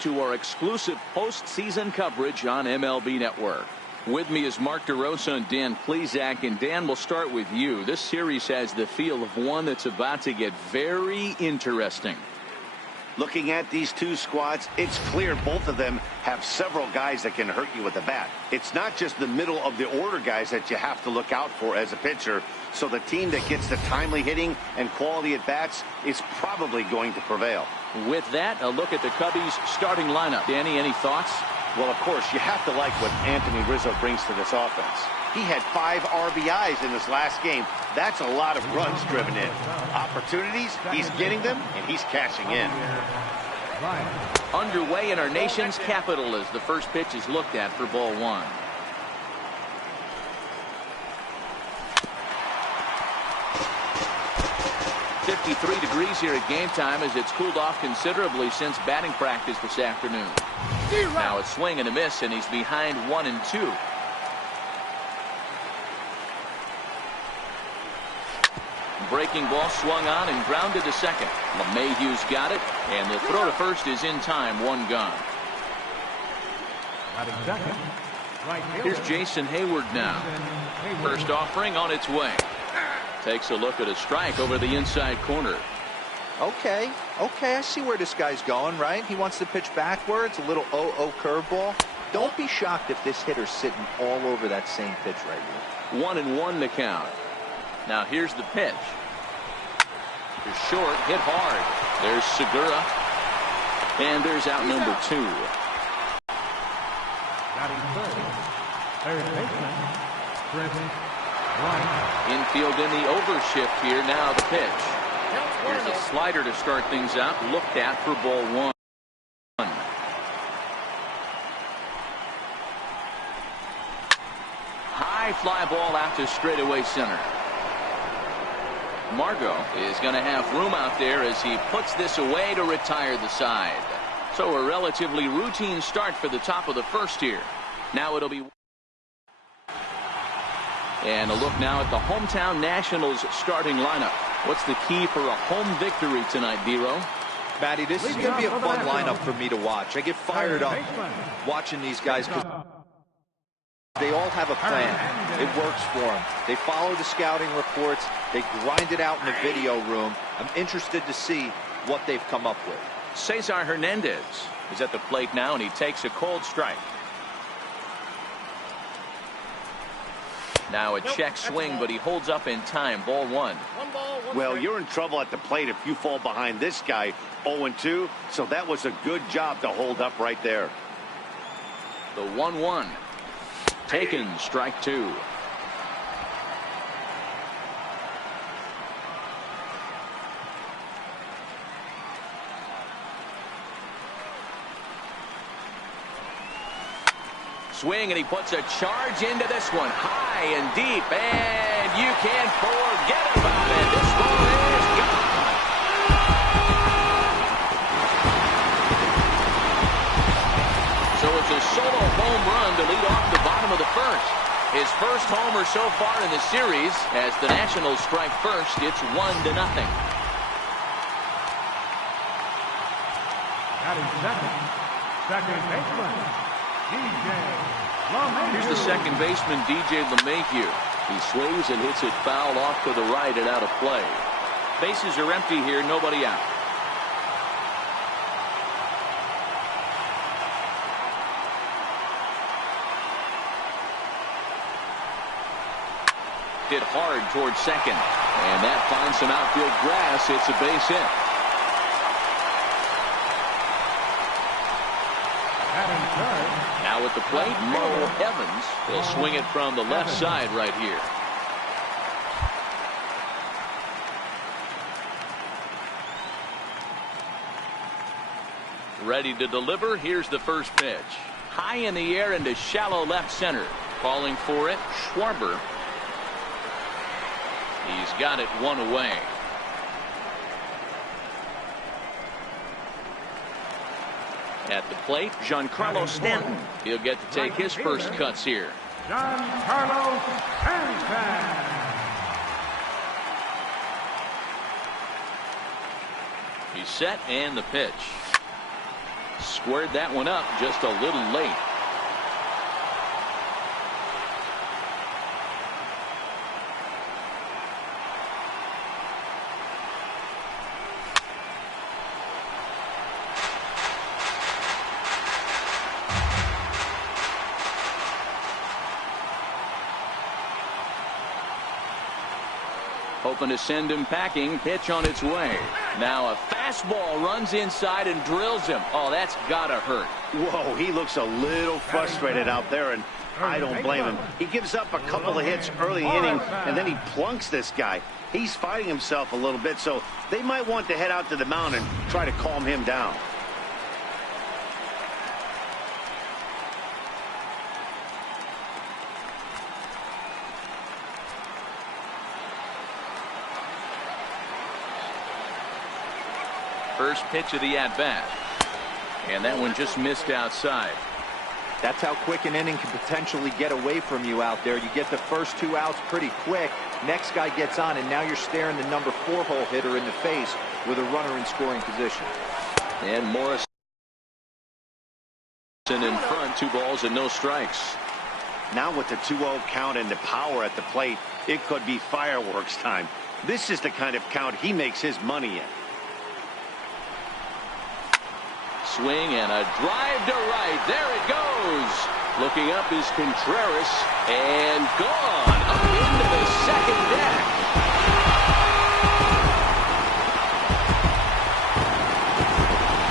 to our exclusive postseason coverage on MLB Network. With me is Mark DeRosa and Dan Plesac. And Dan, we'll start with you. This series has the feel of one that's about to get very interesting. Looking at these two squads, it's clear both of them have several guys that can hurt you with the bat. It's not just the middle of the order guys that you have to look out for as a pitcher. So the team that gets the timely hitting and quality at bats is probably going to prevail. With that, a look at the Cubbies starting lineup. Danny, any thoughts? Well, of course, you have to like what Anthony Rizzo brings to this offense. He had 5 RBIs in this last game. That's a lot of runs driven in. Opportunities, he's getting them, and he's cashing in. Underway in our nation's capital as the first pitch is looked at for ball 1. .53 degrees here at game time as it's cooled off considerably since batting practice this afternoon. Now a swing and a miss, and he's behind 1-2. Breaking ball swung on and grounded to second. LeMahieu's got it, and the throw to first is in time. 1 gone. Here's Jason Hayward now. First offering on its way. Takes a look at a strike over the inside corner. Okay, I see where this guy's going, right? He wants to pitch backwards, a little 0-0 curveball. Don't be shocked if this hitter's sitting all over that same pitch right here. 1-1 the count. Now here's the pitch. It's short, hit hard. There's Segura. And there's out number 2. Infield in the overshift here. Now the pitch. Here's a slider to start things out. Looked at for ball 1. High fly ball out to straightaway center. Margot is going to have room out there as he puts this away to retire the side. So a relatively routine start for the top of the first here. Now it'll be. And a look now at the hometown Nationals starting lineup. What's the key for a home victory tonight, Dero? Matty, this is going to be a fun lineup for me to watch. I get fired up watching these guys because they all have a plan. It works for them. They follow the scouting reports. They grind it out in the video room. I'm interested to see what they've come up with. Cesar Hernandez is at the plate now, and he takes a cold strike. Now a check swing, but he holds up in time. Ball 1. Well, you're in trouble at the plate if you fall behind this guy 0-2. So that was a good job to hold up right there. The 1-1. Taken, strike 2. Swing, and he puts a charge into this one, high and deep, and you can't forget about it. This ball is gone. So it's a solo home run to lead off the bottom of the first. His first homer so far in the series. As the Nationals strike first, it's 1-0. Second baseman. Here's the second baseman, DJ LeMahieu. He swings and hits it foul off to the right and out of play. Bases are empty here, nobody out. Hit hard towards second, and that finds some outfield grass. It's a base hit. Now at the plate, Mo Evans will swing it from the left side right here. Ready to deliver. Here's the first pitch. High in the air into shallow left center. Calling for it, Schwarber. He's got it 1 away. At the plate, Giancarlo Stanton. He'll get to take his first cuts here. Giancarlo Stanton. He's set, and the pitch. Squared that one up just a little late. Hoping to send him packing. Pitch on its way. Now a fastball runs inside and drills him. Oh, that's gotta hurt. Whoa, he looks a little frustrated out there, and I don't blame him. He gives up a couple of hits early inning, and then he plunks this guy. He's fighting himself a little bit, so they might want to head out to the mound and try to calm him down. First pitch of the at-bat. And that one just missed outside. That's how quick an inning can potentially get away from you out there. You get the first 2 outs pretty quick. Next guy gets on, and now you're staring the number 4 hole hitter in the face with a runner in scoring position. And Morrison in front. 2 balls and no strikes. Now with the 2-0 count and the power at the plate, it could be fireworks time. This is the kind of count he makes his money in. Swing and a drive to right. There it goes. Looking up is Contreras, and gone up into the second deck.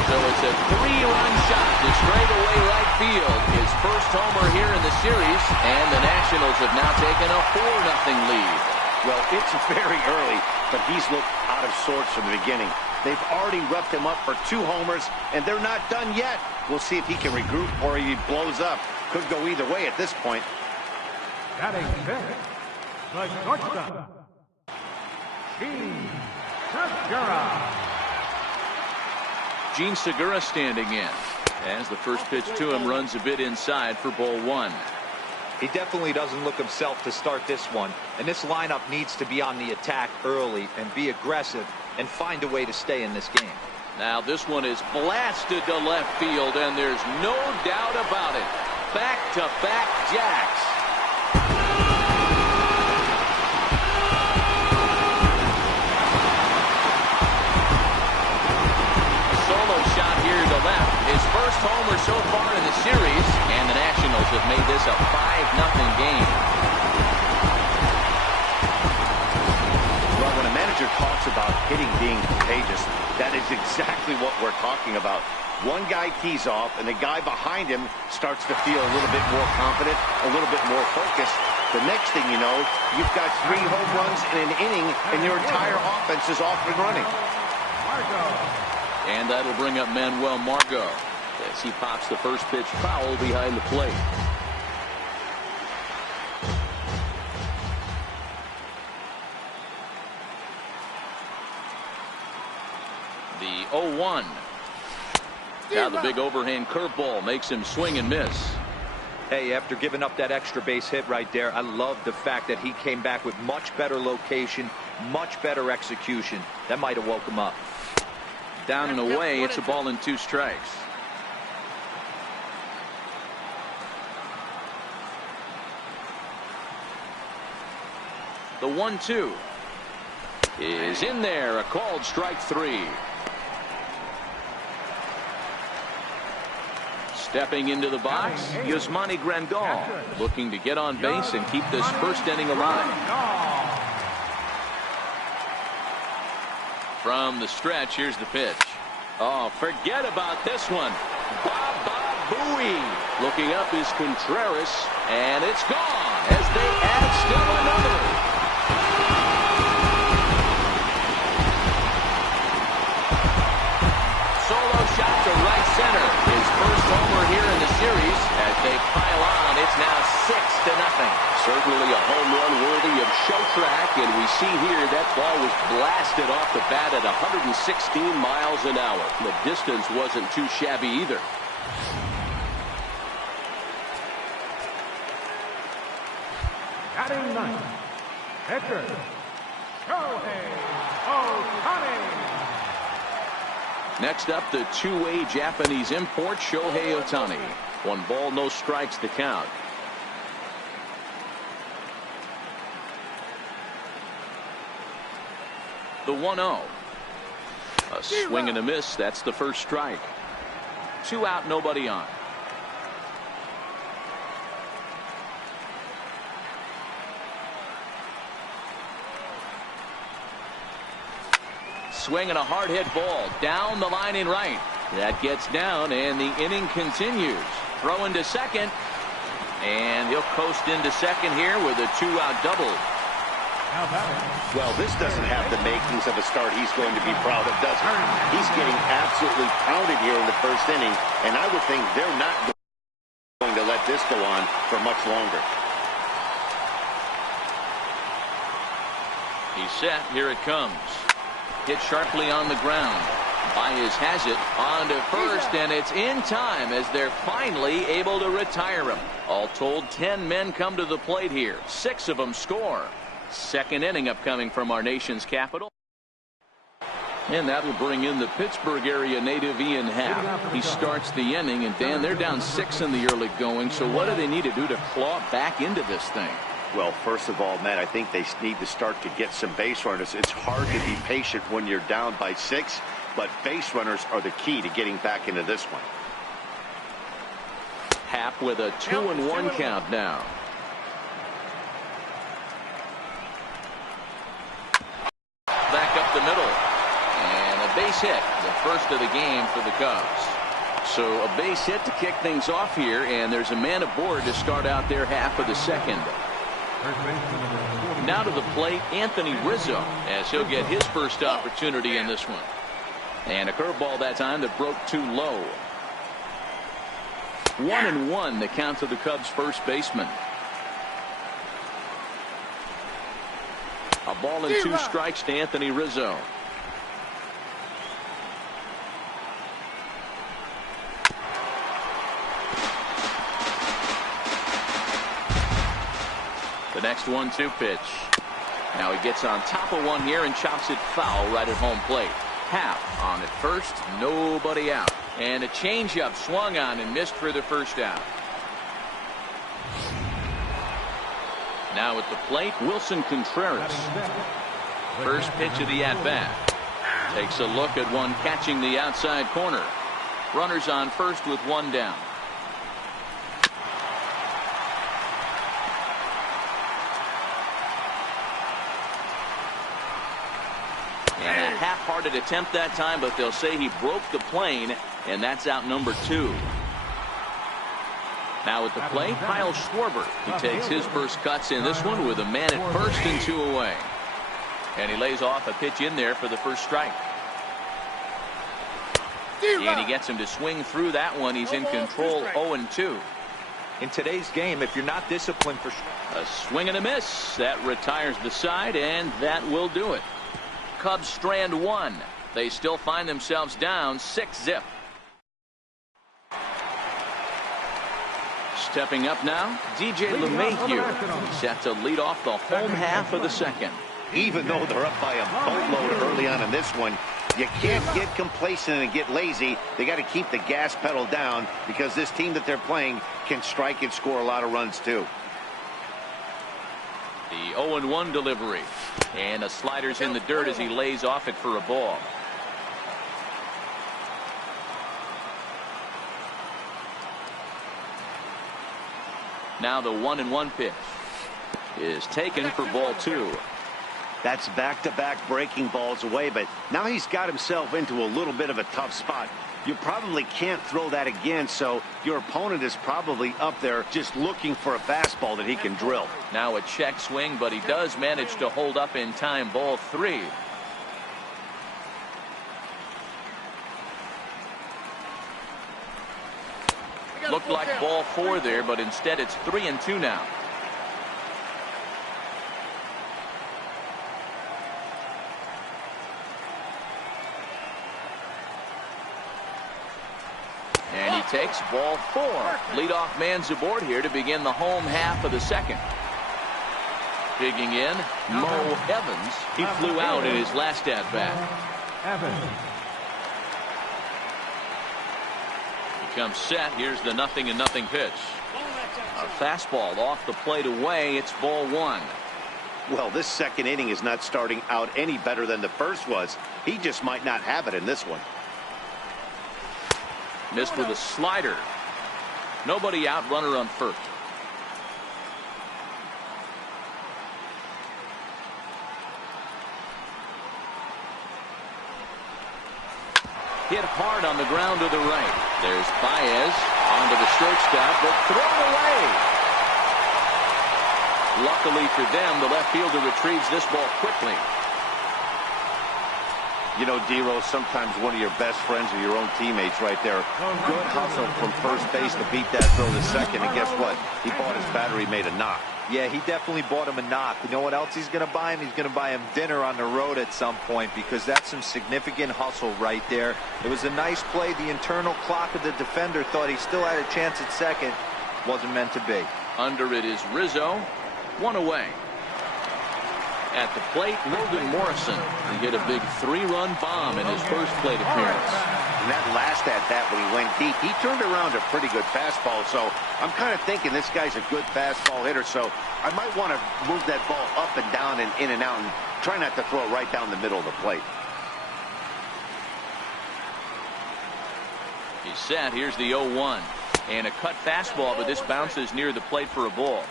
So it's a 3-run shot to straightaway right field. His first homer here in the series, and the Nationals have now taken a 4-0 lead. Well, it's very early, but he's looked out of sorts from the beginning. They've already roughed him up for 2 homers, and they're not done yet. We'll see if he can regroup or he blows up. Could go either way at this point. Batting fifth, the shortstop, Gene Segura. Gene Segura standing in as the first pitch to him runs a bit inside for ball 1. He definitely doesn't look himself to start this one, and this lineup needs to be on the attack early and be aggressive and find a way to stay in this game. Now this one is blasted to left field, and there's no doubt about it. Back-to-back jacks. Solo shot here to left. His first homer so far in the series, and the Nationals have made this a 5-0 game. Well, when a manager talks about hitting being contagious, that is exactly what we're talking about. One guy tees off, and the guy behind him starts to feel a little bit more confident, a little bit more focused. The next thing you know, you've got 3 home runs in an inning, and your entire offense is off and running. And that'll bring up Manuel Margot as he pops the first pitch foul behind the plate. The 0-1. Now the big overhand curveball makes him swing and miss. Hey, after giving up that extra base hit right there, I love the fact that he came back with much better location, much better execution. That might have woke him up. Down and away, it's a ball and 2 strikes. The 1-2 is in there, a called strike 3. Stepping into the box, Yasmani Grandal looking to get on base and keep this first inning alive. From the stretch, here's the pitch. Oh, forget about this one. Baba Booey. Looking up is Contreras, and it's gone as they add still another. Solo shot to right center. His first homer here in the series. As they pile on, it's now 6-0. Certainly a home run worthy of show track, and we see here that ball was blasted off the bat at 116 miles an hour. The distance wasn't too shabby either. Batting ninth, pitcher, Shohei Ohtani. Next up, the two-way Japanese import, Shohei Ohtani. 1 ball, no strikes to count. The 1-0. A swing and a miss. That's the first strike. 2 out, nobody on. Swing and a hard hit ball down the line in right. That gets down, and the inning continues. Throw into second, and he'll coast into second here with a 2-out double. Well, this doesn't have the makings of a start he's going to be proud of, does it? He's getting absolutely pounded here in the first inning, and I would think they're not going to let this go on for much longer. He's set. Here it comes. Hit sharply on the ground. Baez has it on to first, and it's in time as they're finally able to retire him. All told, 10 men come to the plate here. 6 of them score. Second inning upcoming from our nation's capital. And that will bring in the Pittsburgh area native Ian Happ. He starts the inning, and Dan, they're down 6 in the early going. So what do they need to do to claw back into this thing? Well, first of all, Matt, I think they need to start to get some base runners. It's hard to be patient when you're down by 6, but base runners are the key to getting back into this one. Happ with a 2-1 count now. Back up the middle. And a base hit, the first of the game for the Cubs. So a base hit to kick things off here, and there's a man aboard to start out their half of the second. Now to the plate, Anthony Rizzo, as he'll get his first opportunity in this one. And a curveball that time that broke too low. 1-1 the count to the Cubs first baseman. A ball and 2 strikes to Anthony Rizzo. The next 1-2 pitch. Now he gets on top of one here and chops it foul right at home plate. Happ on at first, nobody out. And a changeup swung on and missed for the first out. Now at the plate, Wilson Contreras. First pitch of the at-bat. Takes a look at one catching the outside corner. Runners on first with 1 down. And a half-hearted attempt that time, but they'll say he broke the plane, and that's out number 2. Now at the plate, Kyle Schwarber. He takes his first cuts in this one with a man at first and 2 away. And he lays off a pitch in there for the first strike. And he gets him to swing through that one. He's in control, 0-2. In today's game, if you're not disciplined for a swing and a miss, that retires the side, and that will do it. Cubs strand 1. They still find themselves down 6-0. Stepping up now, DJ LeMahieu, set to lead off the home half of the second. Even though they're up by a boatload early on in this one, you can't get complacent and get lazy. They got to keep the gas pedal down because this team that they're playing can strike and score a lot of runs too. The 0-1 delivery. And a slider's in the dirt as he lays off it for a ball. Now the 1-1 pitch is taken for ball 2. That's back-to-back breaking balls away, but now he's got himself into a little bit of a tough spot. You probably can't throw that again, so your opponent is probably up there just looking for a fastball that he can drill. Now a check swing, but he does manage to hold up in time. Ball 3. Looked like ball 4 there, but instead it's 3-2 now. And he takes ball 4. Leadoff man's aboard here to begin the home half of the second. Digging in, Mo Evans. He flew out in his last at-bat. comes set. Here's the 0-0 pitch. A fastball off the plate away. It's ball one. Well, this second inning is not starting out any better than the first was. He just might not have it in this one. Missed with a slider. Nobody out, runner on first. Hit hard on the ground to the right. There's Baez onto the shortstop, but thrown away. Luckily for them, the left fielder retrieves this ball quickly. You know, D-Rose, sometimes one of your best friends are your own teammates right there. Good hustle from first base to beat that throw to second, and guess what? He bought his battery, made a knock. Yeah, he definitely bought him a knock. You know what else he's going to buy him? He's going to buy him dinner on the road at some point, because that's some significant hustle right there. It was a nice play. The internal clock of the defender thought he still had a chance at second. Wasn't meant to be. Under it is Rizzo. One away. At the plate, Logan Morrison. He hit a big 3-run bomb in his first plate appearance. And that last at-bat when he went deep, he turned around a pretty good fastball. So I'm kind of thinking this guy's a good fastball hitter. So I might want to move that ball up and down and in and out and try not to throw it right down the middle of the plate. He's set. Here's the 0-1. And a cut fastball, but this bounces near the plate for a ball.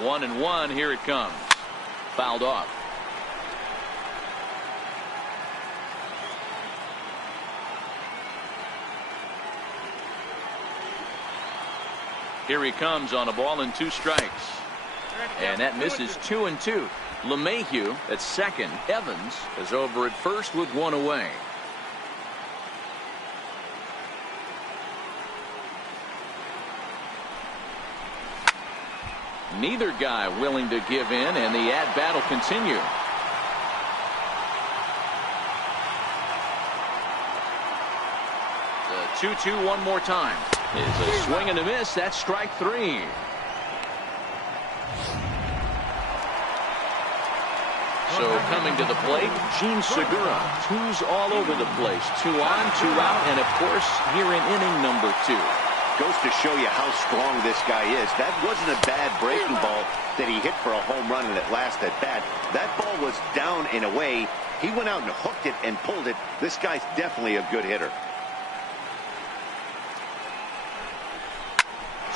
1-1. Here it comes. Fouled off. Here he comes on a ball and 2 strikes. And that misses 2-2. LeMahieu at second. Evans is over at first with 1 away. Neither guy willing to give in, and the at-bat will continue. The 2-2 one more time. Is a swing and a miss. That's strike 3. So coming to the plate, Gene Segura. 2's all over the place. 2 on, 2 out, and of course here in inning number 2. Goes to show you how strong this guy is. That wasn't a bad breaking ball that he hit for a home run in that last at bat. That ball was down and away. He went out and hooked it and pulled it. This guy's definitely a good hitter.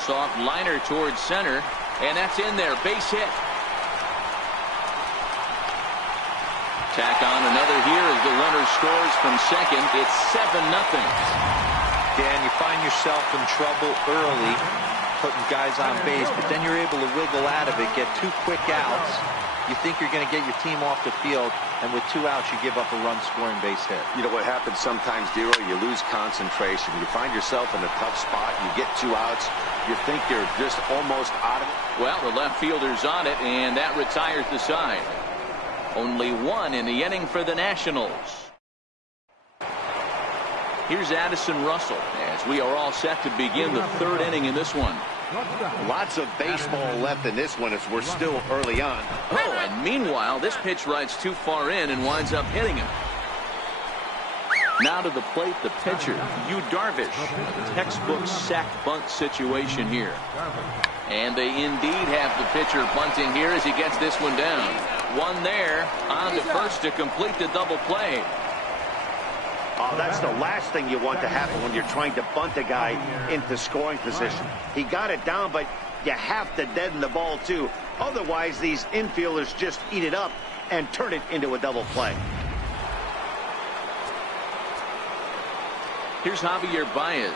Soft liner towards center, and that's in there. Base hit. Tack on another here as the runner scores from second. It's 7-0. Dan, you find yourself in trouble early putting guys on base, but then you're able to wiggle out of it, get 2 quick outs. You think you're going to get your team off the field, and with 2 outs, you give up a run-scoring base hit. You know what happens sometimes, Dero? You lose concentration. You find yourself in a tough spot. You get 2 outs. You think you're just almost out of it. Well, the left fielder's on it, and that retires the side. Only 1 in the inning for the Nationals. Here's Addison Russell as we are all set to begin the 3rd inning in this one. Lots of baseball left in this one as we're still early on. Oh, and meanwhile, this pitch rides too far in and winds up hitting him. Now to the plate, the pitcher, Yu Darvish. A textbook sack bunt situation here. And they indeed have the pitcher bunting here as he gets this one down. 1 there, on to first to complete the double play. Oh, that's the last thing you want to happen when you're trying to bunt a guy into scoring position. He got it down, but you have to deaden the ball, too. Otherwise, these infielders just eat it up and turn it into a double play. Here's Javier Baez.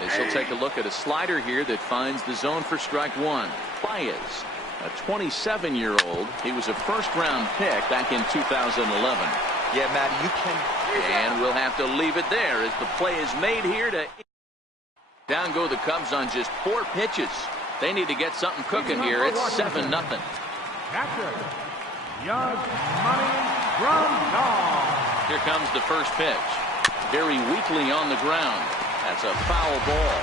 As he'll take a look at a slider here that finds the zone for strike 1. Baez, a 27-year-old. He was a first-round pick back in 2011. Yeah, Matt, you can. And we'll have to leave it there as the play is made here to. Down go the Cubs on just 4 pitches. They need to get something cooking here. It's 7-0. Catcher, Yasmani Grandal. Here comes the first pitch. Very weakly on the ground. That's a foul ball.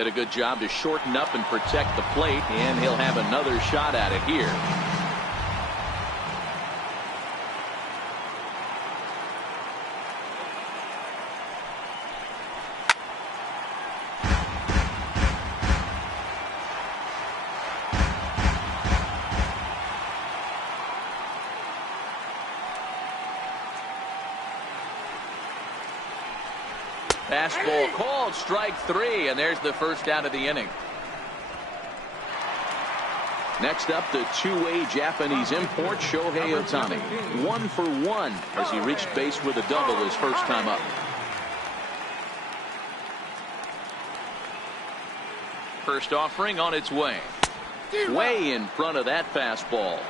Did a good job to shorten up and protect the plate, and he'll have another shot at it here. Fastball called, strike 3, and there's the first out of the inning. Next up, the two-way Japanese import, Shohei Ohtani. 1 for 1 as he reached base with a double his first time up. First offering on its way. Way in front of that fastball.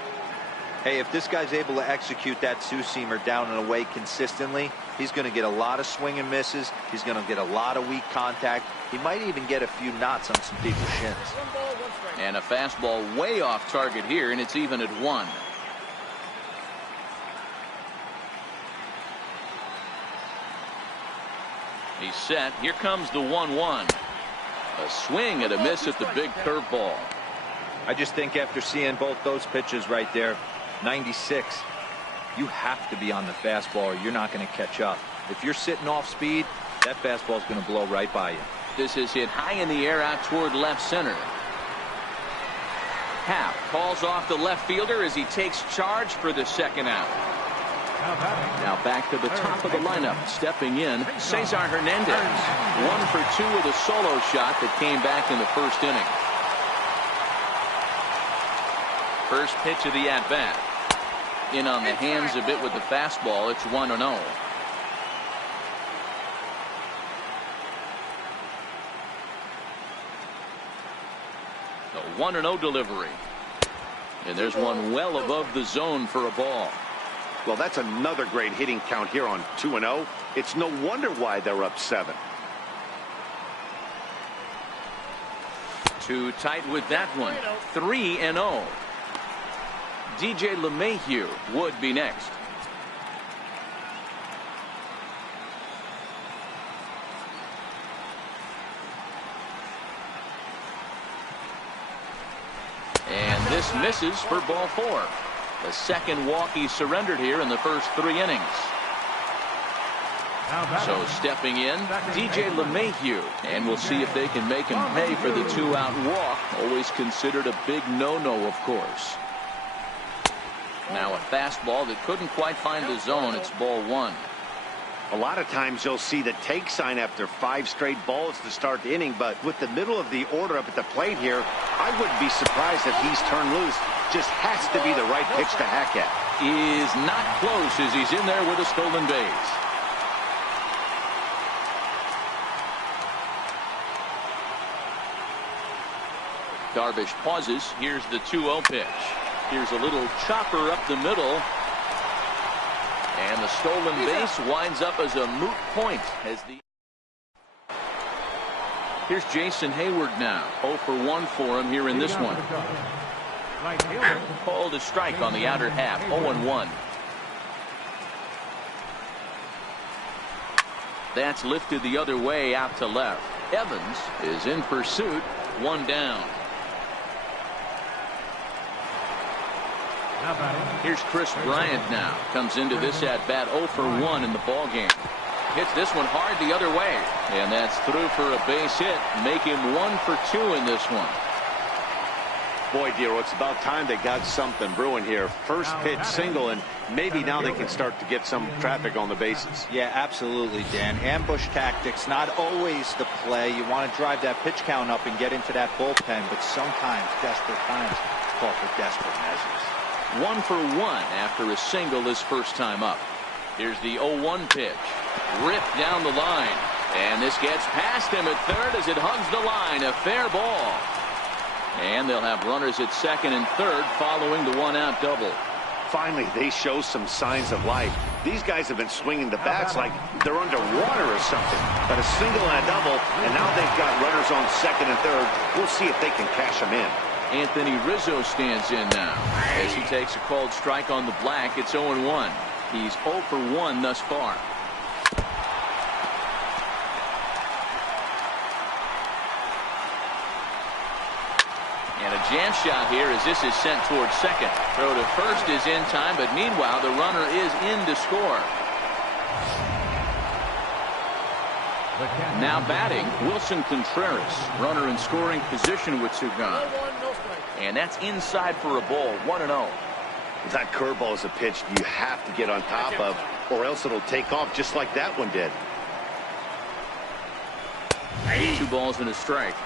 Hey, if this guy's able to execute that two-seamer down and away consistently, he's going to get a lot of swing and misses. He's going to get a lot of weak contact. He might even get a few knots on some people's shins. And a fastball way off target here, and it's even at 1. He's set. Here comes the 1-1. A swing and a miss at the big curveball. I just think after seeing both those pitches right there, 96, you have to be on the fastball or you're not going to catch up. If you're sitting off speed, that fastball is going to blow right by you. This is hit high in the air out toward left center. Happ calls off the left fielder as he takes charge for the second out. Now back to the top of the lineup. Stepping in, Cesar Hernandez. 1 for 2 with a solo shot that came back in the first inning. First pitch of the at-bat. In on the hands a bit with the fastball. It's 1-0. The 1-0 delivery. And there's one well above the zone for a ball. Well, that's another great hitting count here on 2-0. It's no wonder why they're up 7. Too tight with that one. 3-0. DJ LeMahieu would be next. And this misses for ball 4. The second walk he surrendered here in the first 3 innings. So stepping in, DJ LeMahieu, and we'll see if they can make him pay for the 2-out walk. Always considered a big no-no, of course. Now a fastball that couldn't quite find the zone. It's ball 1. A lot of times you'll see the take sign after 5 straight balls to start the inning, but with the middle of the order up at the plate here, I wouldn't be surprised if he's turned loose. Just has to be the right pitch to hack at. Is not close as he's in there with a stolen base. Darvish pauses. Here's the 2-0 pitch. Here's a little chopper up the middle. And the stolen base winds up as a moot point. Here's Jason Hayward now. 0 for 1 for him here in this one. Called a strike on the outer half. 0-1. That's lifted the other way out to left. Evans is in pursuit. 1 down. Here's Chris Bryant now. Comes into this at bat 0 for 1 in the ball game. Hits this one hard the other way. And that's through for a base hit. Make him 1 for 2 in this one. Boy, Dero, it's about time they got something brewing here. First pitch single, and maybe now they can start to get some traffic on the bases. Yeah, absolutely, Dan. Ambush tactics, not always the play. You want to drive that pitch count up and get into that bullpen, but sometimes desperate times call for desperate measures. 1 for 1 after a single his first time up. Here's the 0-1 pitch. Ripped down the line. And this gets past him at third as it hugs the line. A fair ball. And they'll have runners at second and third following the 1-out double. Finally, they show some signs of life. These guys have been swinging the bats like they're underwater or something. But a single and a double, and now they've got runners on second and third. We'll see if they can cash them in. Anthony Rizzo stands in now as he takes a called strike on the black. It's 0-1. He's 0 for 1 thus far. jam shot here as this is sent towards second. Throw to first is in time, but meanwhile the runner is in to score. Now batting, Wilson Contreras. Runner in scoring position with two gone. And that's inside for a ball, 1-0. That curveball is a pitch you have to get on top of, or else it'll take off just like that one did. 2 balls and a strike.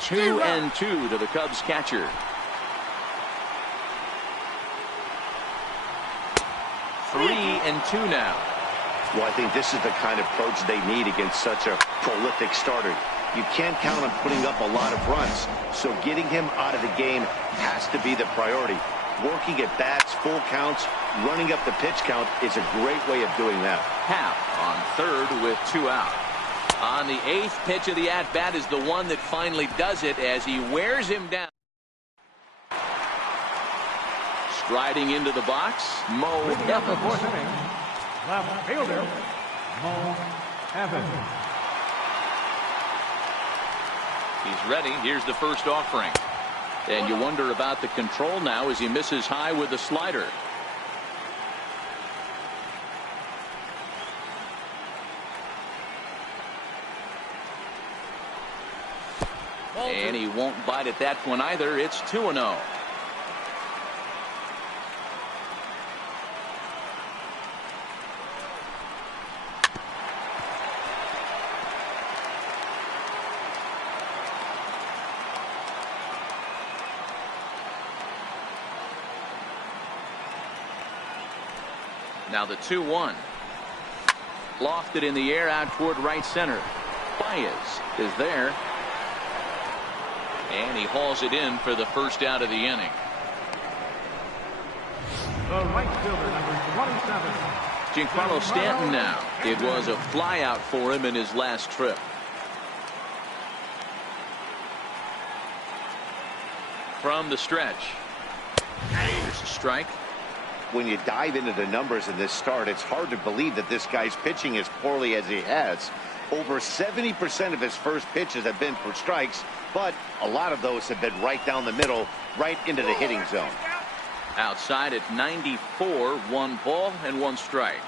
2-2 to the Cubs catcher. 3-2 now. Well, I think this is the kind of approach they need against such a prolific starter. You can't count on putting up a lot of runs, so getting him out of the game has to be the priority. Working at bats, full counts, running up the pitch count is a great way of doing that. Happ on third with 2 out. On the 8th pitch of the at-bat is the one that finally does it as he wears him down. Striding into the box, Mo Evans. Left fielder, Mo Evans. He's ready. Here's the first offering. And you wonder about the control now as he misses high with the slider. And he won't bite at that one either. It's 2-0. Now the 2-1. Lofted in the air out toward right center. Baez is there. And he hauls it in for the first out of the inning. The right fielder, number 27. Giancarlo Stanton now. It was a flyout for him in his last trip. From the stretch. Here's a strike. When you dive into the numbers in this start, it's hard to believe that this guy's pitching as poorly as he has. Over 70% of his first pitches have been for strikes, but a lot of those have been right down the middle, right into the hitting zone. Outside at 94, 1 ball and 1 strike.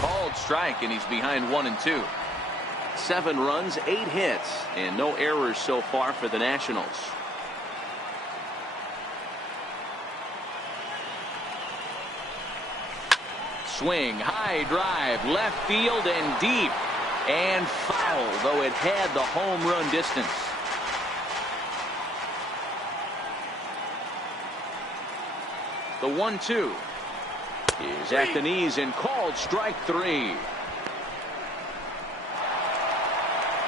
Called strike, and he's behind 1-2. 7 runs, 8 hits, and no errors so far for the Nationals. Swing, high drive, left field and deep, and foul, though it had the home run distance. The 1-2 is at the knees and called strike 3.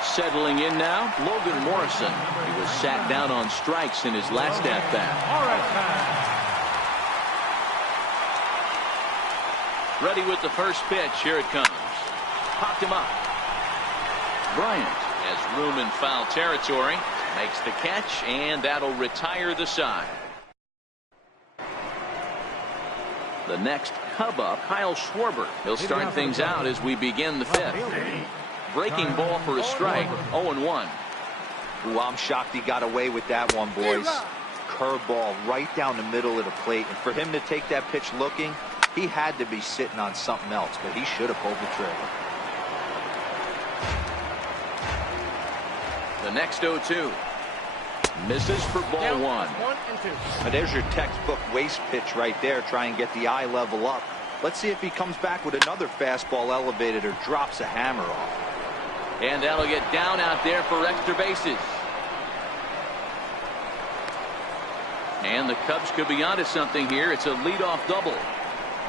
Settling in now, Logan Morrison. He was sat down on strikes in his last at-bat. Ready with the first pitch. Here it comes. Popped him up. Bryant has room in foul territory. Makes the catch, and that'll retire the side. The next Cub up, Kyle Schwarber. He'll start things out as we begin the 5th. Breaking ball for a strike. 0-1. Ooh, I'm shocked he got away with that one, boys. Curveball right down the middle of the plate. And for him to take that pitch looking, he had to be sitting on something else, but he should have pulled the trigger. The next 0-2. Misses for ball 1. Now there's your textbook waste pitch right there. Try and get the eye level up. Let's see if he comes back with another fastball elevated or drops a hammer off. And that'll get down out there for extra bases. And the Cubs could be onto something here. It's a leadoff double.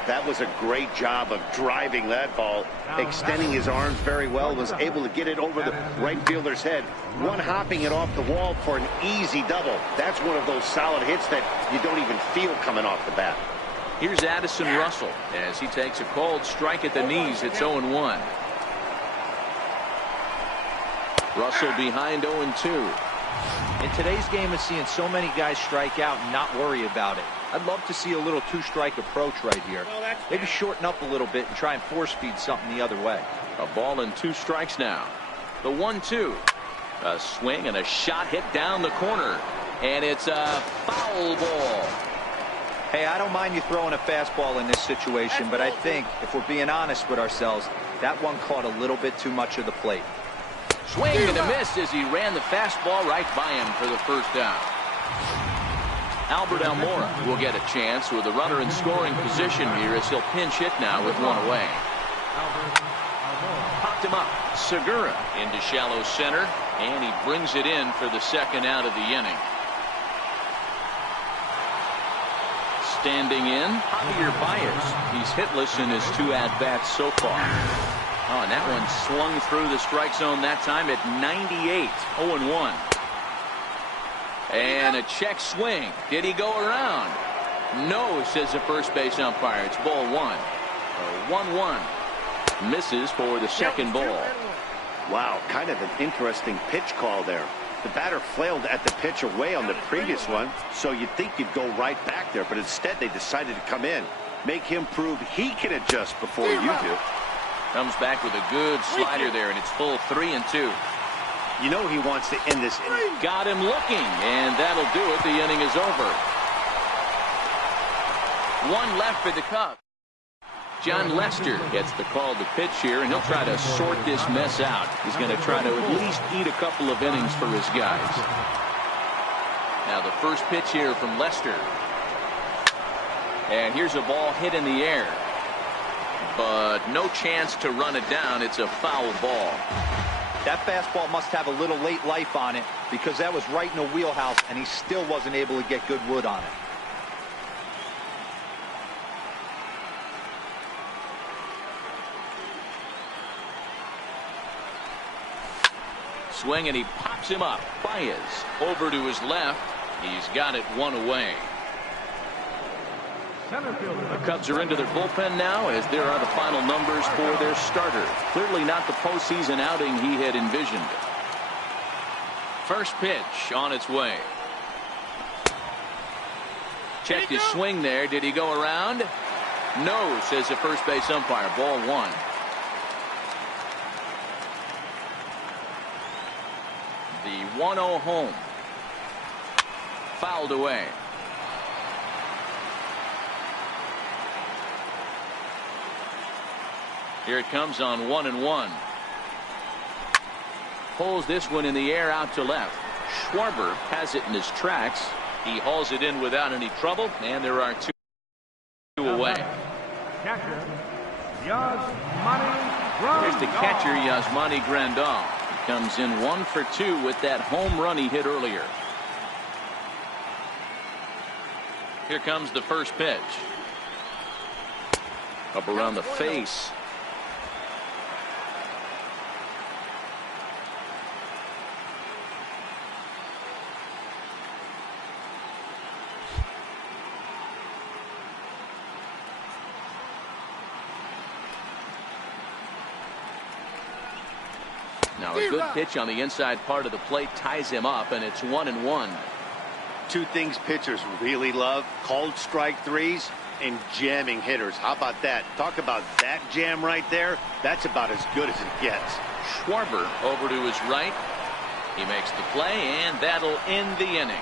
That was a great job of driving that ball, extending his arms very well, was able to get it over the right fielder's head, one-hopping it off the wall for an easy double. That's one of those solid hits that you don't even feel coming off the bat. Here's Addison Russell as he takes a called strike at the knees. It's 0-1. Russell behind 0-2. In today's game of seeing so many guys strike out and not worry about it, I'd love to see a little two-strike approach right here. Maybe shorten up a little bit and try and force-feed something the other way. A ball and 2 strikes now. The 1-2. A swing and a shot hit down the corner. And it's a foul ball. Hey, I don't mind you throwing a fastball in this situation, but I think, if we're being honest with ourselves, that one caught a little bit too much of the plate. Swing and a miss as he ran the fastball right by him for the first down. Albert Almora will get a chance with a runner in scoring position here as he'll pinch hit now with 1 away. Popped him up. Segura into shallow center, and he brings it in for the 2nd out of the inning. Standing in, Javier Baez. He's hitless in his 2 at-bats so far. Oh, and that one swung through the strike zone that time at 98. 0-1. And a check swing. Did he go around? No, says the first base umpire. It's ball 1. 1-1. Misses for the 2nd ball. Wow, kind of an interesting pitch call there. The batter flailed at the pitch away on the previous one, so you'd think you'd go right back there, but instead they decided to come in, make him prove he can adjust before you do. Comes back with a good slider there, and it's full 3-2. You know he wants to end this inning. Got him looking, and that'll do it. The inning is over. 1 left for the Cubs. John Lester gets the call to pitch here, and he'll try to sort this mess out. He's going to try to at least eat a couple of innings for his guys. Now the first pitch here from Lester. And here's a ball hit in the air. But no chance to run it down. It's a foul ball. That fastball must have a little late life on it, because that was right in the wheelhouse, and he still wasn't able to get good wood on it. Swing, and he pops him up. Baez over to his left. He's got it 1 away. The Cubs are into their bullpen now, as there are the final numbers for their starter. Clearly not the postseason outing he had envisioned. First pitch on its way. Checked his swing there. Did he go around? No, says the first base umpire. Ball 1. The 1-0 home. Fouled away. Here it comes on 1-1. Pulls this one in the air out to left. Schwarber has it in his tracks. He hauls it in without any trouble, and there are 2 away. Catcher, Yasmani Grandal. Here's the catcher, Yasmani Grandal. He comes in 1 for 2 with that home run he hit earlier. Here comes the first pitch. Up around the face. Now a good pitch on the inside part of the plate ties him up, and it's 1-1. 2 things pitchers really love: called strike threes and jamming hitters. How about that? Talk about that jam right there. That's about as good as it gets. Schwarber over to his right. He makes the play, and that'll end the inning.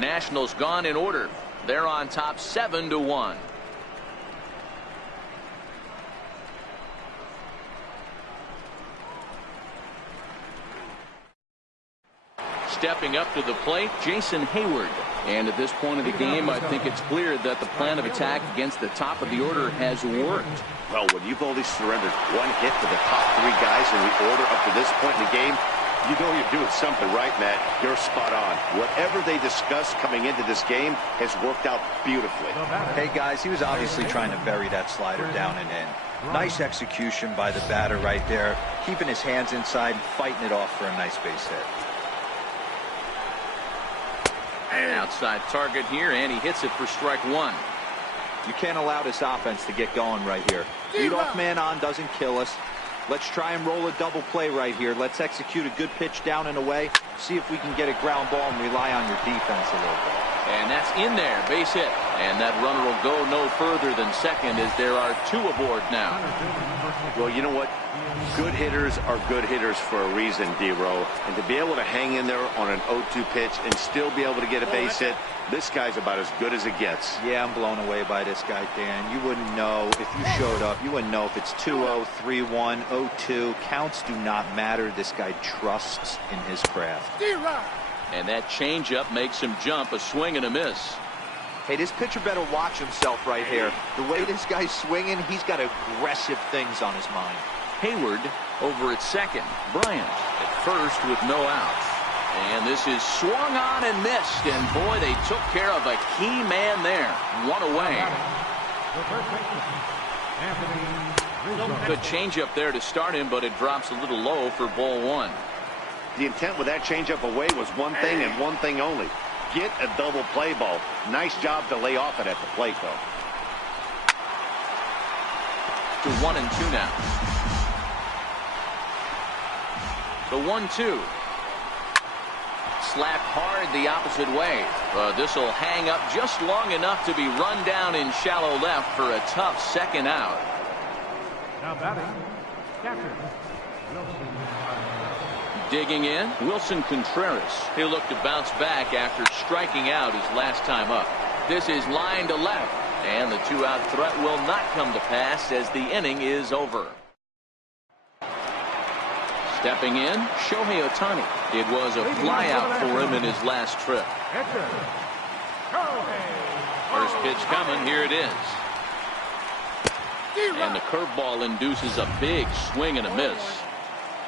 Nationals gone in order. They're on top 7-1. Stepping up to the plate, Jason Hayward. And at this point of the game, I think it's clear that the plan of attack against the top of the order has worked. Well, when you've only surrendered 1 hit to the top 3 guys in the order up to this point in the game, you know you're doing something right, Matt. You're spot on. Whatever they discussed coming into this game has worked out beautifully. Hey, guys, he was obviously trying to bury that slider down and in. Nice execution by the batter right there, keeping his hands inside and fighting it off for a nice base hit. Outside target here, and he hits it for strike 1. You can't allow this offense to get going right here. Leadoff man on doesn't kill us. Let's try and roll a double play right here. Let's execute a good pitch down and away. See if we can get a ground ball and rely on your defense a little bit. And that's in there, base hit. And that runner will go no further than second as there are 2 aboard now. Well, you know what? Good hitters are good hitters for a reason, D-Row. And to be able to hang in there on an 0-2 pitch and still be able to get a base hit, this guy's about as good as it gets. Yeah, I'm blown away by this guy, Dan. You wouldn't know if you showed up. You wouldn't know if it's 2-0, 3-1, 0-2. Counts do not matter. This guy trusts in his craft. And that changeup makes him jump, a swing and a miss. Hey, this pitcher better watch himself right here. The way this guy's swinging, he's got aggressive things on his mind. Hayward over at second. Bryant at first with no outs. And this is swung on and missed. And boy, they took care of a key man there. 1 away. Good changeup there to start him, but it drops a little low for ball 1. The intent with that changeup away was one thing and one thing only. Get a double play ball. Nice job to lay off it at the plate, though. To 1-2 now. The 1-2. Slapped hard the opposite way. This will hang up just long enough to be run down in shallow left for a tough second out. Now batting, catcher, Wilson. Digging in, Wilson Contreras. He'll look to bounce back after striking out his last time up. This is line to left, and the 2-out threat will not come to pass as the inning is over. Stepping in, Shohei Ohtani. It was a flyout for him in his last trip. First pitch coming, here it is. And the curveball induces a big swing and a miss.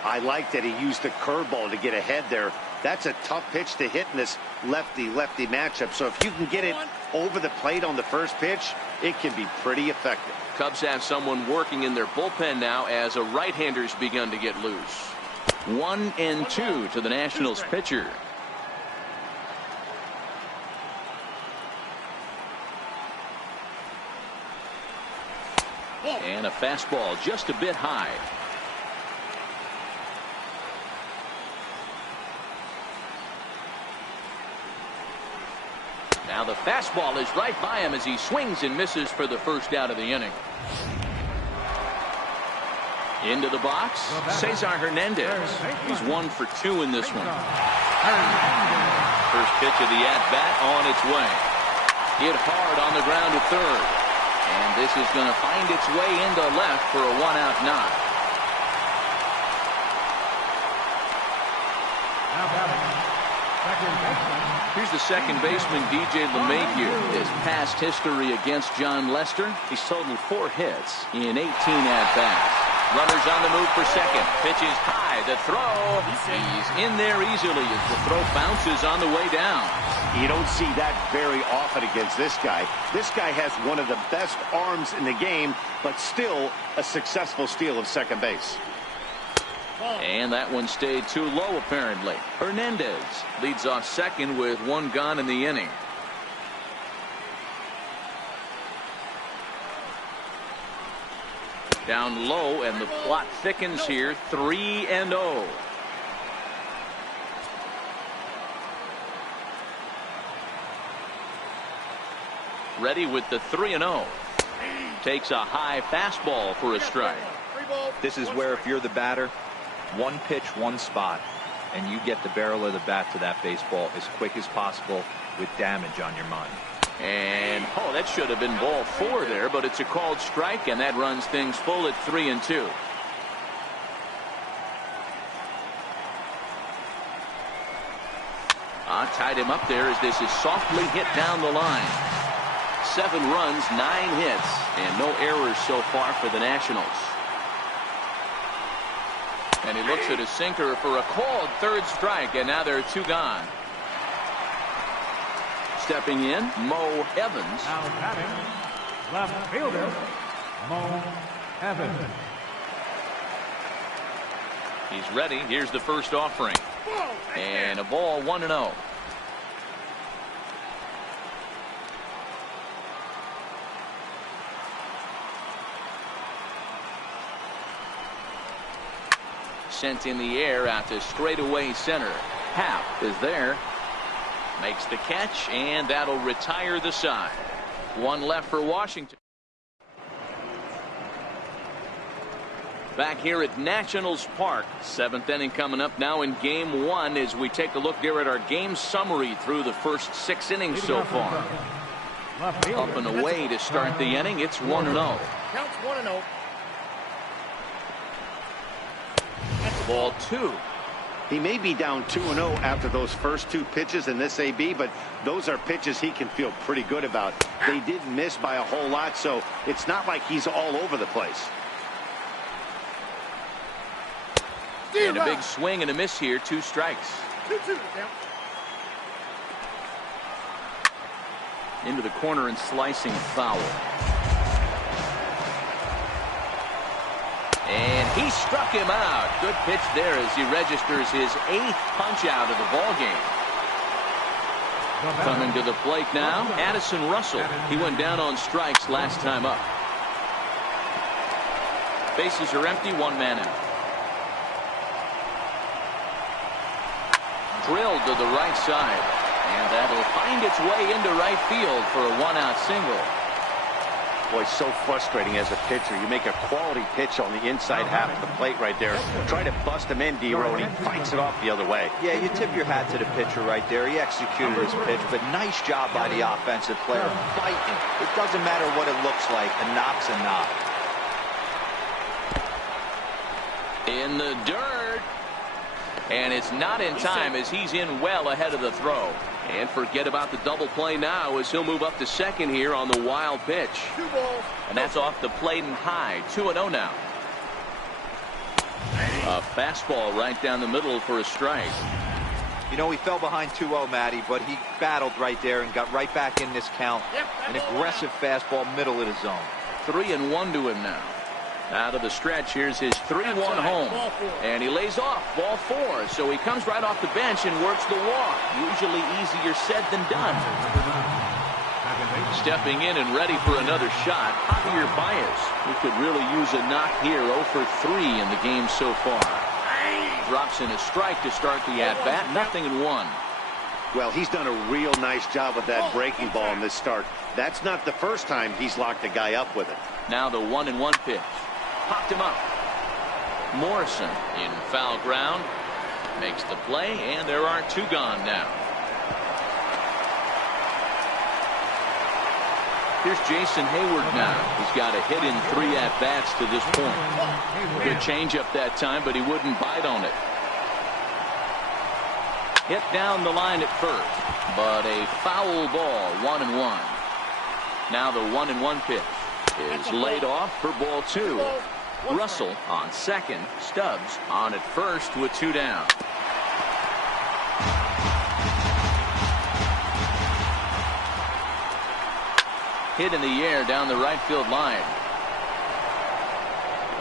I like that he used the curveball to get ahead there. That's a tough pitch to hit in this lefty-lefty matchup. So if you can get it over the plate on the first pitch, it can be pretty effective. Cubs have someone working in their bullpen now as a right-hander's begun to get loose. 1-2 to the Nationals pitcher. And a fastball just a bit high. Now the fastball is right by him as he swings and misses for the first out of the inning. Into the box, Cesar Hernandez. He's 1 for 2 in this one. First pitch of the at-bat on its way. Hit hard on the ground to third. And this is going to find its way into left for a 1-out knock. Now batting, second baseman. Here's the second baseman, DJ LeMahieu. His past history against John Lester, he's totaled 4 hits in 18 at-bats. Runners on the move for second. Pitch is high. The throw. He's in there easily as the throw bounces on the way down. You don't see that very often against this guy. This guy has one of the best arms in the game, but still a successful steal of second base. And that one stayed too low, apparently. Hernandez leads off second with 1 gone in the inning. Down low, and the plot thickens here. 3-0. Ready with the 3-0. Takes a high fastball for a strike. This is where if you're the batter, 1 pitch, 1 spot, and you get the barrel of the bat to that baseball as quick as possible with damage on your mind. And that should have been ball 4 there, but it's a called strike, and that runs things full at 3-2. Tied him up there as this is softly hit down the line. 7 runs, 9 hits, and no errors so far for the Nationals. And he looks at his sinker for a called 3rd strike, and now there are 2 gone. Stepping in, Mo Evans. Now batting, left fielder, Mo Evans. He's ready. Here's the first offering. And a ball, 1-0. sent in the air out to straightaway center. Happ is there. Makes the catch, and that'll retire the side. One left for Washington. Back here at Nationals Park. 7th inning coming up now in game 1 as we take a look here at our game summary through the first 6 innings so far. Up and away to start the inning. It's 1-0. Counts 1-0. Ball 2. He may be down 2-0 after those first 2 pitches in this AB, but those are pitches he can feel pretty good about. They didn't miss by a whole lot, so it's not like he's all over the place. And a big swing and a miss here. 2 strikes. 2-2. Into the corner and slicing foul. And he struck him out. Good pitch there as he registers his 8th punch out of the ball game. Coming to the plate now, Addison Russell. He went down on strikes last time up. Bases are empty, 1 man out. Drilled to the right side, and that'll find its way into right field for a 1-out single. Boy, so frustrating as a pitcher. You make a quality pitch on the inside half of the plate right there. Try to bust him in, D-Row, and he fights it off the other way. Yeah, you tip your hat to the pitcher right there. He executed his pitch, but nice job by the offensive player fighting. It doesn't matter what it looks like. A knock's a knock. In the dirt. And it's not in time as he's in well ahead of the throw. And forget about the double play now as he'll move up to second here on the wild pitch. 2 balls. And that's off the plate and high. 2-0 now. A fastball right down the middle for a strike. You know, he fell behind 2-0, Matty, but he battled right there and got right back in this count. An aggressive fastball, middle of the zone. 3-1 to him now. Out of the stretch, here's his 3-1 home. And he lays off, ball 4. So he comes right off the bench and works the walk. Usually easier said than done. Stepping in and ready for another shot, Javier Baez. He could really use a knock here. 0 for 3 in the game so far. Drops in a strike to start the at-bat. 0-1. Well, he's done a real nice job with that breaking ball in this start. That's not the first time he's locked a guy up with it. Now the 1-1 pitch. Popped him up. Morrison in foul ground. Makes the play, and there are 2 gone now. Here's Jason Hayward now. He's got a hit in 3 at-bats to this point. Good changeup that time, but he wouldn't bite on it. Hit down the line at first, but a foul ball. 1-1. Now the 1-1 pitch is laid off for ball 2. Russell on second. Stubbs on at first with 2 down. Hit in the air down the right field line.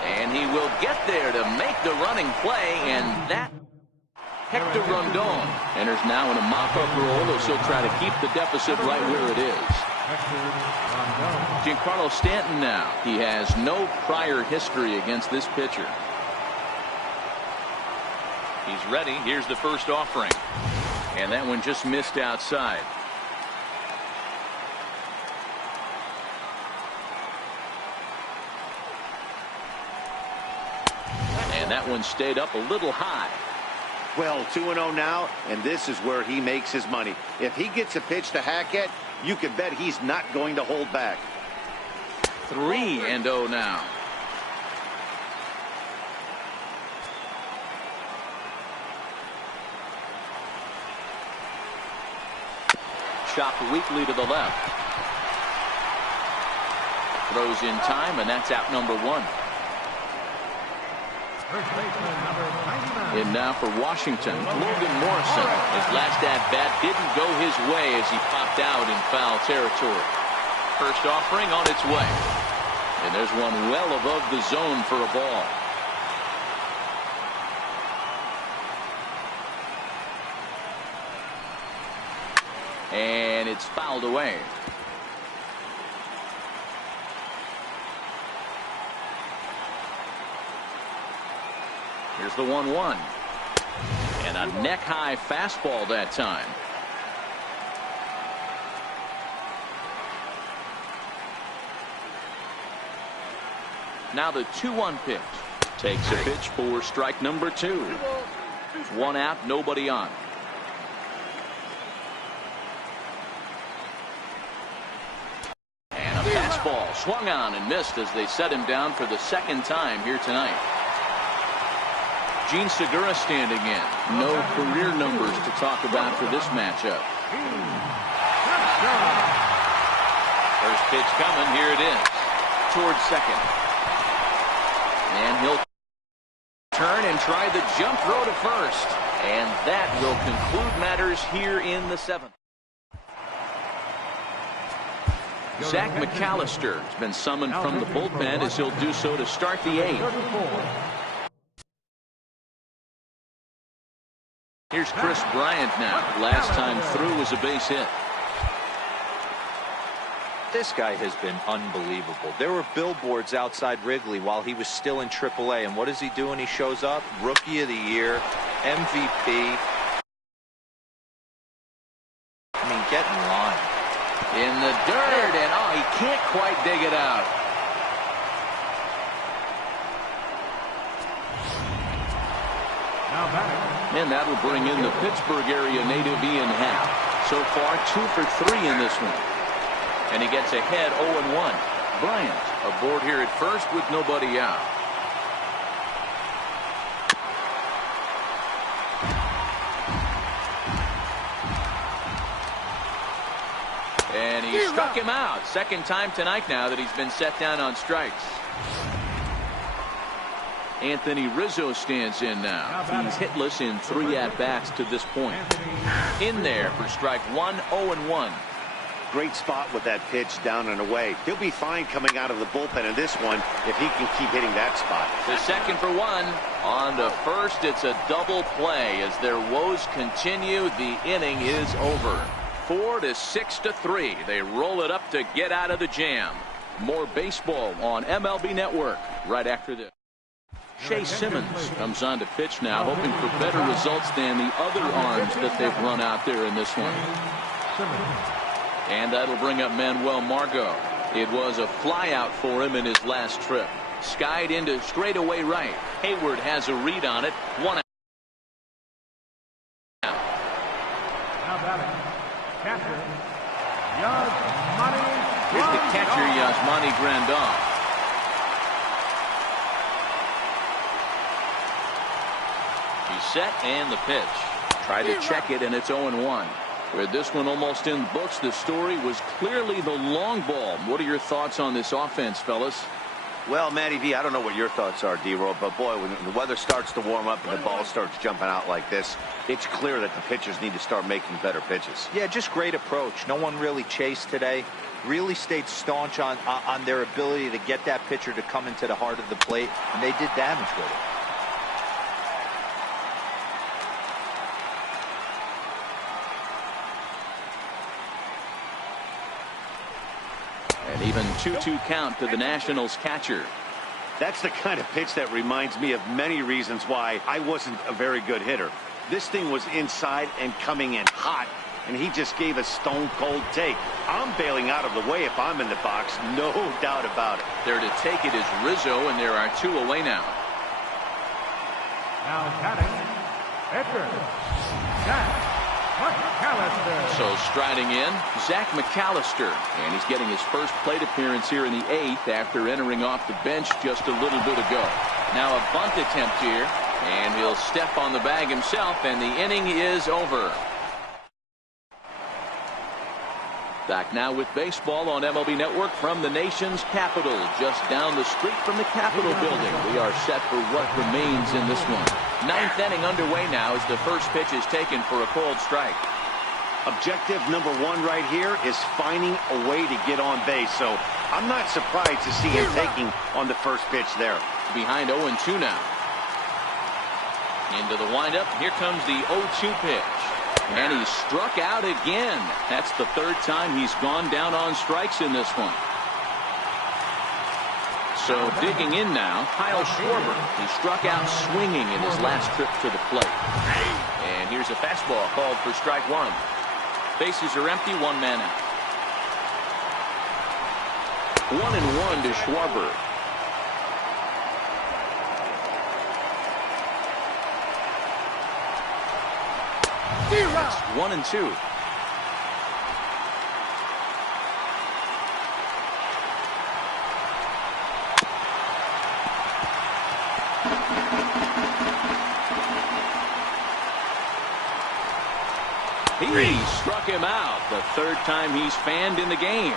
And he will get there to make the running play, and that Hector Rondon enters now in a mop-up role as he'll try to keep the deficit right where it is. Giancarlo Stanton now. He has no prior history against this pitcher. He's ready. Here's the first offering. And that one just missed outside. And that one stayed up a little high. Well, 2-0 now, and this is where he makes his money. If he gets a pitch to Hackett, you can bet he's not going to hold back. 3-0 now. Chopped weakly to the left. Throws in time, and that's out number 1. In now for Washington, Logan Morrison. His last at-bat didn't go his way as he popped out in foul territory. First offering on its way. And there's one well above the zone for a ball. And it's fouled away. Here's the 1-1. And a neck-high fastball that time. Now the 2-1 pitch. Takes a pitch for strike number 2. 1 out, nobody on. And a fastball swung on and missed as they set him down for the 2nd time here tonight. Gene Segura standing in. No career numbers to talk about for this matchup. First pitch coming. Here it is. Towards second. And he'll turn and try the jump throw to first. And that will conclude matters here in the 7th. Zach McAllister has been summoned from the bullpen as he'll do so to start the 8th. Here's Chris Bryant now. Last time through was a base hit. This guy has been unbelievable. There were billboards outside Wrigley while he was still in AAA. And what is he doing? He shows up. Rookie of the Year. MVP. I mean, get in line. In the dirt. And oh, he can't quite dig it out. Now batting. And that'll bring in the Pittsburgh area native Ian Happ. So far 2 for 3 in this one. And he gets ahead 0-1. Bryant aboard here at first with nobody out. And he struck him out. 2nd time tonight now that he's been set down on strikes. Anthony Rizzo stands in now. He's hitless in 3 at-bats to this point. In there for strike 1, 0-1. Great spot with that pitch down and away. He'll be fine coming out of the bullpen in this one if he can keep hitting that spot. The 2nd for 1. On to first, it's a double play as their woes continue. The inning is over. 4-6-3. They roll it up to get out of the jam. More baseball on MLB Network right after this. Shea Simmons comes on to pitch now, hoping for better results than the other arms that they've run out there in this one. And that'll bring up Manuel Margot. It was a flyout for him in his last trip. Skied into straightaway right. Hayward has a read on it. 1 out. Now batting. Catcher. Yasmani. Here's the catcher, Yasmani Grandal. He's set and the pitch. Try to check it and it's 0-1. With this one almost in the books, the story was clearly the long ball. What are your thoughts on this offense, fellas? Well, Matty V, I don't know what your thoughts are, D-Roll, but boy, when the weather starts to warm up and the ball starts jumping out like this, it's clear that the pitchers need to start making better pitches. Yeah, just great approach. No one really chased today. Really stayed staunch on their ability to get that pitcher to come into the heart of the plate, and they did damage with it. And even 2-2 count to the Nationals catcher. That's the kind of pitch that reminds me of many reasons why I wasn't a very good hitter. This thing was inside and coming in hot, and he just gave a stone-cold take. I'm bailing out of the way if I'm in the box, no doubt about it. There to take it is Rizzo, and there are 2 away now. Now batting. Edgar. Zach McAllister. So striding in, Zach McAllister. And he's getting his first plate appearance here in the 8th after entering off the bench just a little bit ago. Now a bunt attempt here, and he'll step on the bag himself, and the inning is over. Back now with baseball on MLB Network from the nation's capital, just down the street from the Capitol building. We are set for what remains in this one. 9th inning underway now as the first pitch is taken for a cold strike. Objective number 1 right here is finding a way to get on base, so I'm not surprised to see him taking on the first pitch there. Behind 0-2 now. Into the windup. Here comes the 0-2 pitch. And he struck out again. That's the 3rd time he's gone down on strikes in this one. So digging in now, Kyle Schwarber. He struck out swinging in his last trip to the plate. And here's a fastball called for strike one. Bases are empty, one man out. 1-1 to Schwarber. It's 1-2. He struck him out. The third time he's fanned in the game.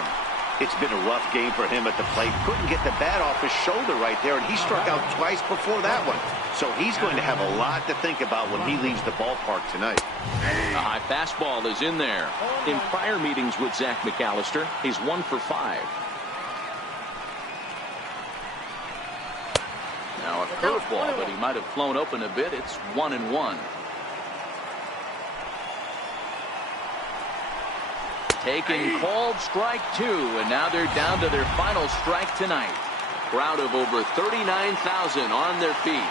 It's been a rough game for him at the plate. Couldn't get the bat off his shoulder right there, and he struck out twice before that one. So he's going to have a lot to think about when he leaves the ballpark tonight. A high fastball is in there. In prior meetings with Zach McAllister, he's 1 for 5. Now a curveball, but he might have flown open a bit. It's 1-1. Taken, called strike two, and now they're down to their final strike tonight. Crowd of over 39,000 on their feet.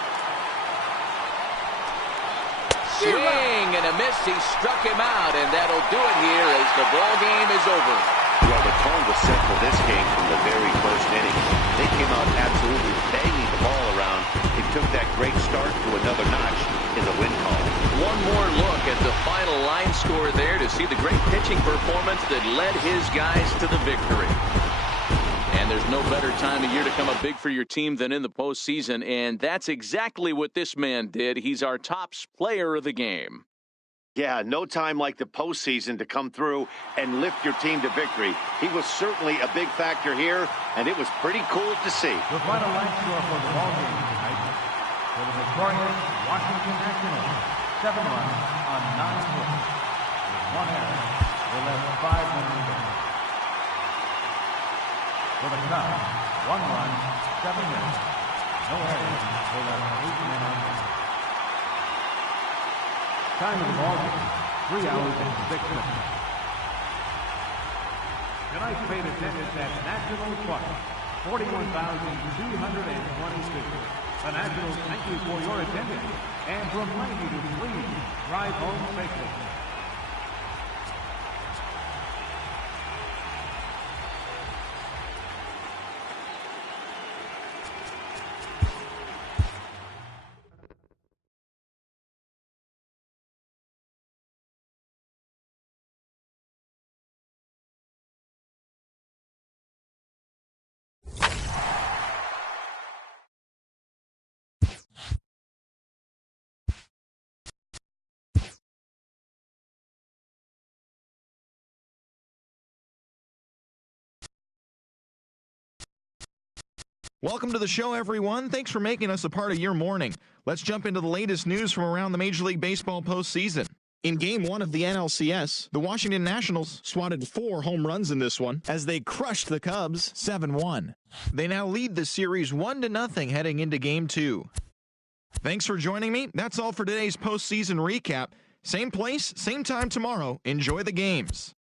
Swing and a miss. He struck him out, and that'll do it here as the ball game is over. Well, the tone was set for this game from the very first inning. They came out absolutely banging the ball around. It took that great start to another notch in the win column. One more look at the final line score there to see the great pitching performance that led his guys to the victory. And there's no better time of year to come up big for your team than in the postseason, and that's exactly what this man did. He's our top player of the game. Yeah, no time like the postseason to come through and lift your team to victory. He was certainly a big factor here, and it was pretty cool to see. The final line score for the ball game tonight for the victorious Washington Nationals, 7 runs on 9 hits. With 1 error, they left 5 men on base. For the Cubs, 1 run, 7 hits. No errors, they left 8 men on base. Time of the ball game, 3 hours and 6 minutes. Tonight's paid attendance at National Park, 41,222. The Nationals thank you for your attendance and remind you to please drive home safely. Welcome to the show, everyone. Thanks for making us a part of your morning. Let's jump into the latest news from around the Major League Baseball postseason. In Game 1 of the NLCS, the Washington Nationals swatted 4 home runs in this one as they crushed the Cubs 7-1. They now lead the series 1-0 heading into Game 2. Thanks for joining me. That's all for today's postseason recap. Same place, same time tomorrow. Enjoy the games.